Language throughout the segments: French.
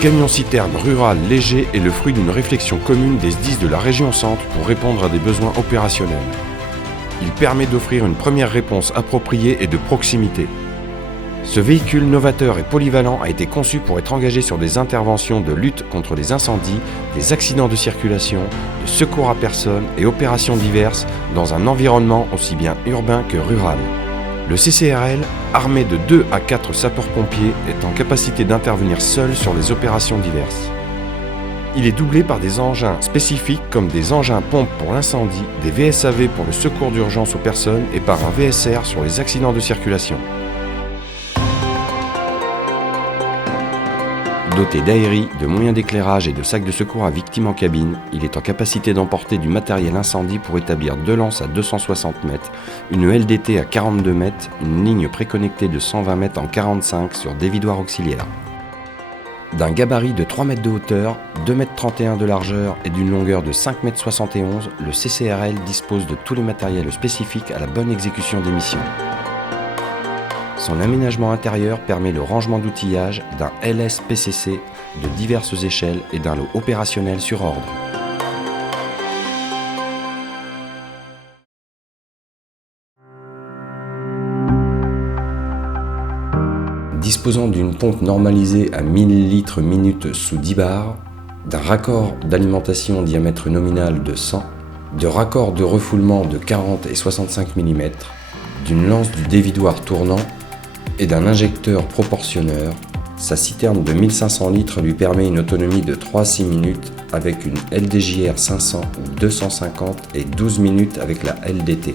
camion-citerne rural léger est le fruit d'une réflexion commune des SDIS de la région Centre pour répondre à des besoins opérationnels. Il permet d'offrir une première réponse appropriée et de proximité. Ce véhicule novateur et polyvalent a été conçu pour être engagé sur des interventions de lutte contre les incendies, des accidents de circulation, de secours à personnes et opérations diverses dans un environnement aussi bien urbain que rural. Le CCRL, armé de 2 à 4 sapeurs-pompiers, est en capacité d'intervenir seul sur les opérations diverses. Il est doublé par des engins spécifiques comme des engins pompes pour l'incendie, des VSAV pour le secours d'urgence aux personnes et par un VSR sur les accidents de circulation. Doté d'aéries, de moyens d'éclairage et de sacs de secours à victimes en cabine, il est en capacité d'emporter du matériel incendie pour établir 2 lances à 260 mètres, une LDT à 42 mètres, une ligne préconnectée de 120 mètres en 45 sur dévidoir auxiliaire. D'un gabarit de 3 mètres de hauteur, 2,31 m de largeur et d'une longueur de 5,71 m, le CCRL dispose de tous les matériels spécifiques à la bonne exécution des missions. Son aménagement intérieur permet le rangement d'outillage d'un LS-PCC de diverses échelles et d'un lot opérationnel sur ordre. Disposant d'une pompe normalisée à 1000 litres minute sous 10 bars, d'un raccord d'alimentation diamètre nominal de 100, de raccords de refoulement de 40 et 65 mm, d'une lance du dévidoir tournant et d'un injecteur proportionneur, sa citerne de 1500 litres lui permet une autonomie de 3 à 6 minutes avec une LDJR 500 ou 250 et 12 minutes avec la LDT.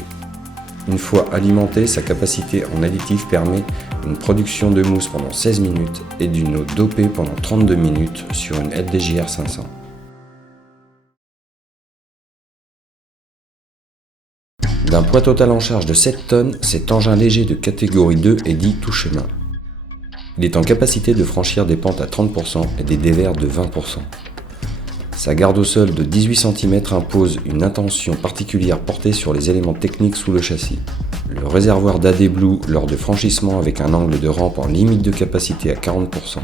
Une fois alimentée, sa capacité en additif permet une production de mousse pendant 16 minutes et d'une eau dopée pendant 32 minutes sur une LDJR 500. D'un poids total en charge de 7 tonnes, cet engin léger de catégorie 2 est dit tout-chemin. Il est en capacité de franchir des pentes à 30% et des dévers de 20%. Sa garde au sol de 18 cm impose une attention particulière portée sur les éléments techniques sous le châssis. Le réservoir d'AD Blue lors de franchissement avec un angle de rampe en limite de capacité à 40%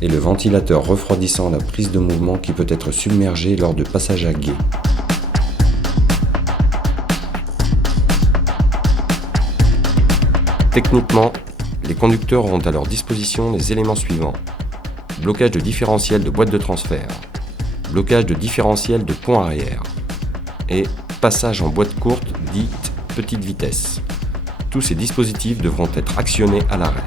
et le ventilateur refroidissant la prise de mouvement qui peut être submergé lors de passage à gué. Techniquement, les conducteurs auront à leur disposition les éléments suivants: blocage de différentiel de boîte de transfert, blocage de différentiel de pont arrière et passage en boîte courte dite petite vitesse. Tous ces dispositifs devront être actionnés à l'arrêt.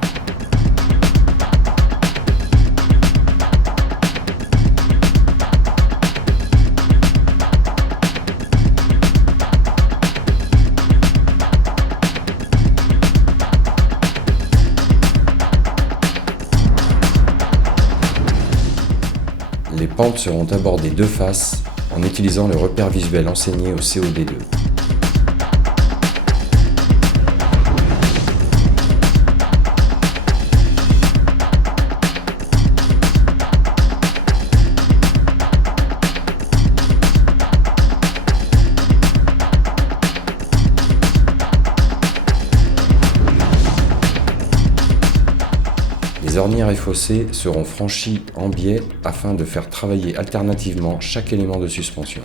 Les pentes seront abordées de face en utilisant le repère visuel enseigné au COD2. Les ornières et fossés seront franchis en biais afin de faire travailler alternativement chaque élément de suspension.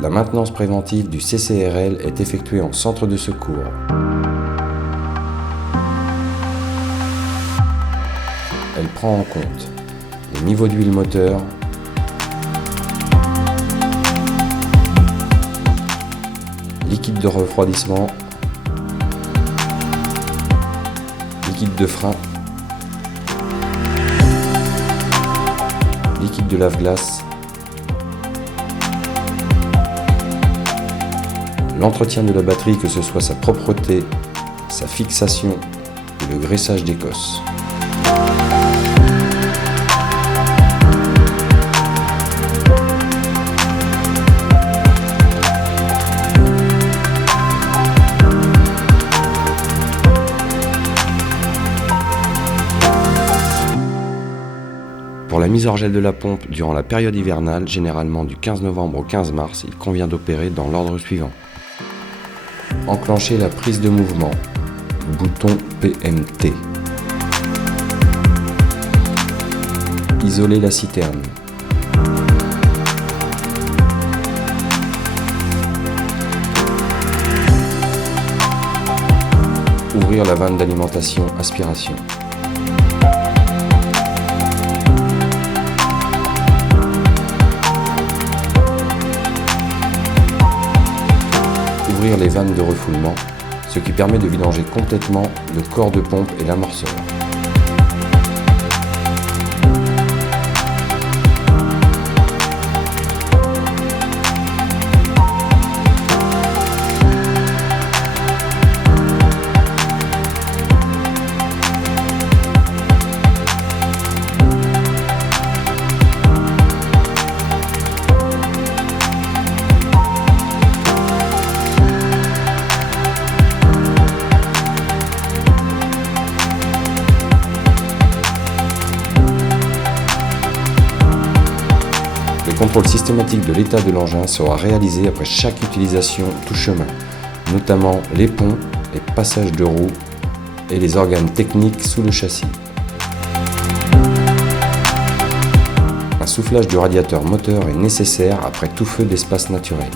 La maintenance préventive du CCRL est effectuée en centre de secours. Elle prend en compte les niveaux d'huile moteur, liquide de refroidissement, liquide de frein, liquide de lave-glace, l'entretien de la batterie, que ce soit sa propreté, sa fixation et le graissage d'écosse. Pour mise hors gel de la pompe durant la période hivernale, généralement du 15 novembre au 15 mars, il convient d'opérer dans l'ordre suivant. Enclencher la prise de mouvement, bouton PMT. Isoler la citerne. Ouvrir la vanne d'alimentation aspiration. Ouvrir les vannes de refoulement, ce qui permet de vidanger complètement le corps de pompe et l'amorceur. Le contrôle systématique de l'état de l'engin sera réalisé après chaque utilisation tout chemin, notamment les ponts, les passages de roues et les organes techniques sous le châssis. Un soufflage du radiateur moteur est nécessaire après tout feu d'espace naturel.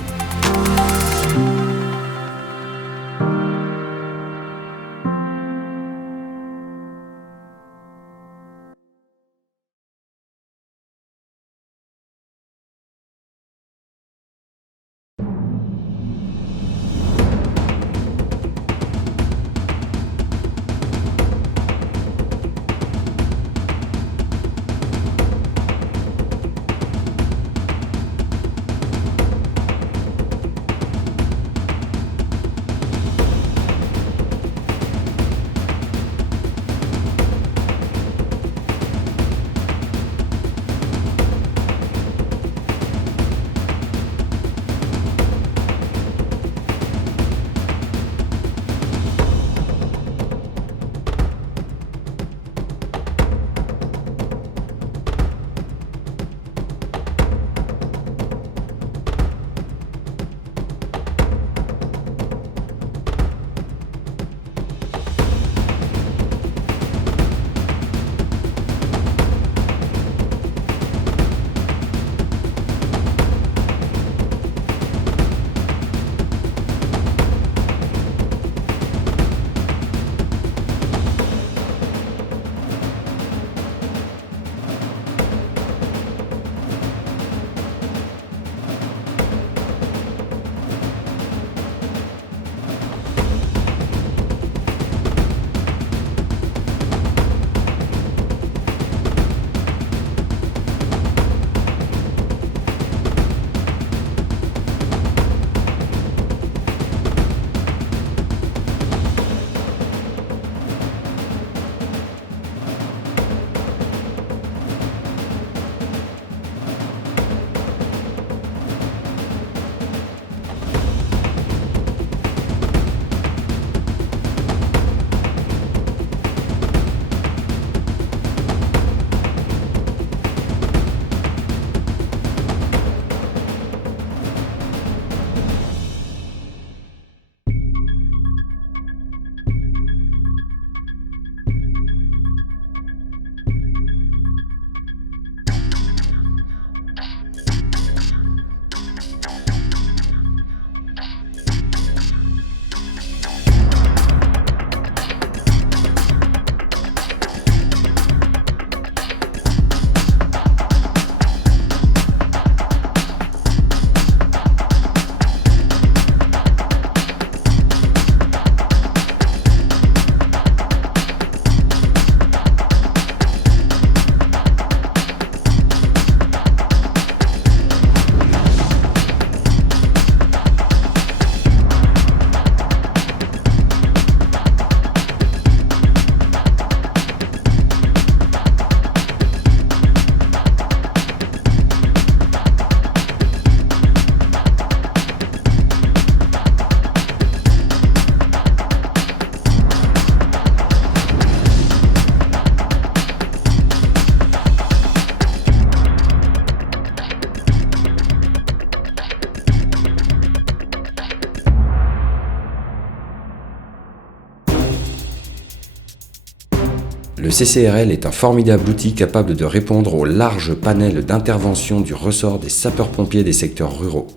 Le CCRL est un formidable outil capable de répondre au large panel d'intervention du ressort des sapeurs-pompiers des secteurs ruraux.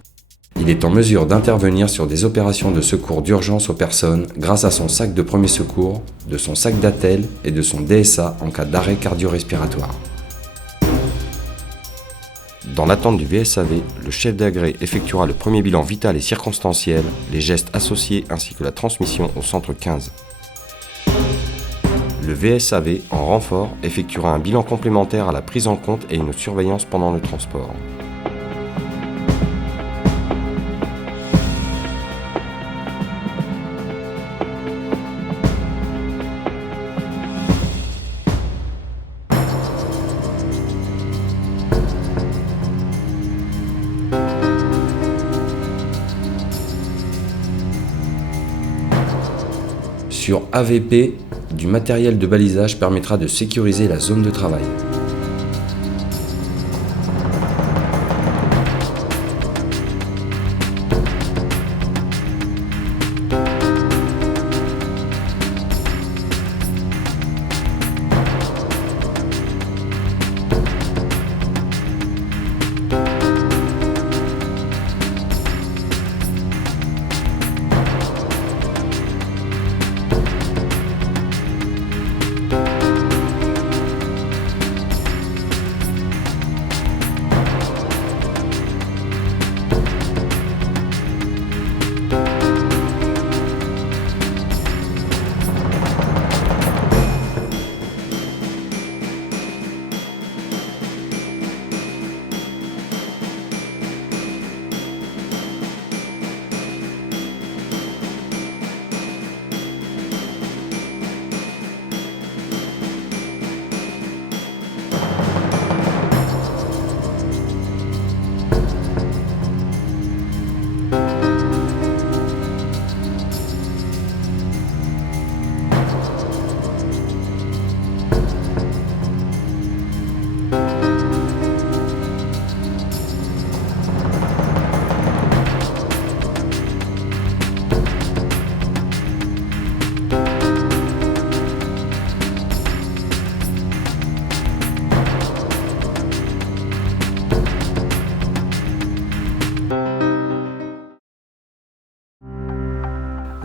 Il est en mesure d'intervenir sur des opérations de secours d'urgence aux personnes grâce à son sac de premier secours, de son sac d'attel et de son DSA en cas d'arrêt cardio-respiratoire. Dans l'attente du VSAV, le chef d'agré effectuera le premier bilan vital et circonstanciel, les gestes associés ainsi que la transmission au centre 15. Le VSAV, en renfort, effectuera un bilan complémentaire à la prise en compte et une surveillance pendant le transport. Sur AVP, du matériel de balisage permettra de sécuriser la zone de travail.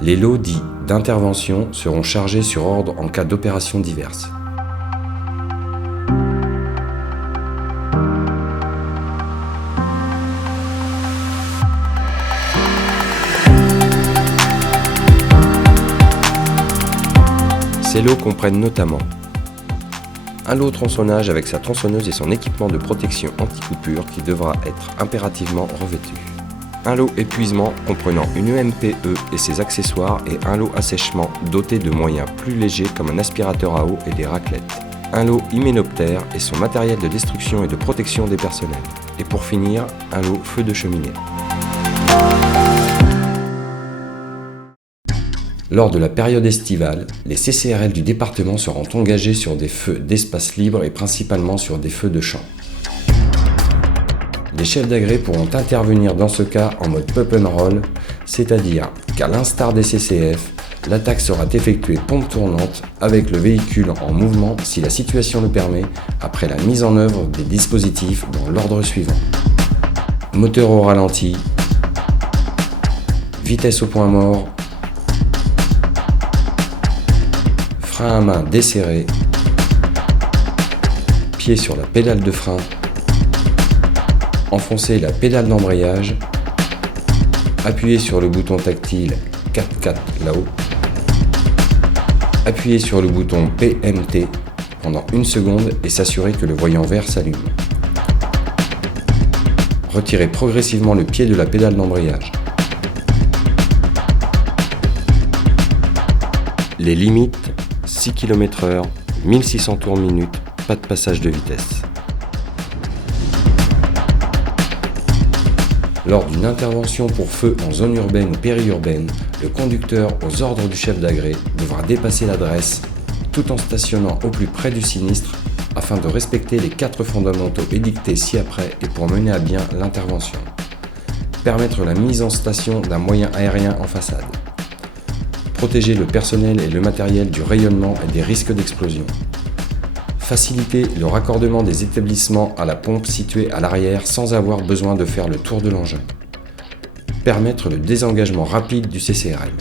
Les lots dits d'intervention seront chargés sur ordre en cas d'opérations diverses. Ces lots comprennent notamment un lot tronçonnage avec sa tronçonneuse et son équipement de protection anti-coupure qui devra être impérativement revêtu. Un lot épuisement comprenant une EMPE et ses accessoires et un lot assèchement doté de moyens plus légers comme un aspirateur à eau et des raclettes. Un lot hyménoptère et son matériel de destruction et de protection des personnels. Et pour finir, un lot feu de cheminée. Lors de la période estivale, les CCRL du département seront engagés sur des feux d'espace libre et principalement sur des feux de champ. Les chefs d'agré pourront intervenir dans ce cas en mode pop and roll, c'est-à-dire qu'à l'instar des CCF, l'attaque sera effectuée pompe tournante avec le véhicule en mouvement si la situation le permet, après la mise en œuvre des dispositifs dans l'ordre suivant. Moteur au ralenti, vitesse au point mort, frein à main desserré, pied sur la pédale de frein, enfoncer la pédale d'embrayage, appuyer sur le bouton tactile 4-4 là-haut, appuyer sur le bouton PMT pendant 1 seconde et s'assurer que le voyant vert s'allume. Retirer progressivement le pied de la pédale d'embrayage. Les limites 6 km/h, 1600 tours minute, pas de passage de vitesse. Lors d'une intervention pour feu en zone urbaine ou périurbaine, le conducteur, aux ordres du chef d'agré, devra dépasser l'adresse tout en stationnant au plus près du sinistre afin de respecter les 4 fondamentaux édictés ci-après et pour mener à bien l'intervention. Permettre la mise en station d'un moyen aérien en façade. protéger le personnel et le matériel du rayonnement et des risques d'explosion. Faciliter le raccordement des établissements à la pompe située à l'arrière sans avoir besoin de faire le tour de l'engin. Permettre le désengagement rapide du CCRM.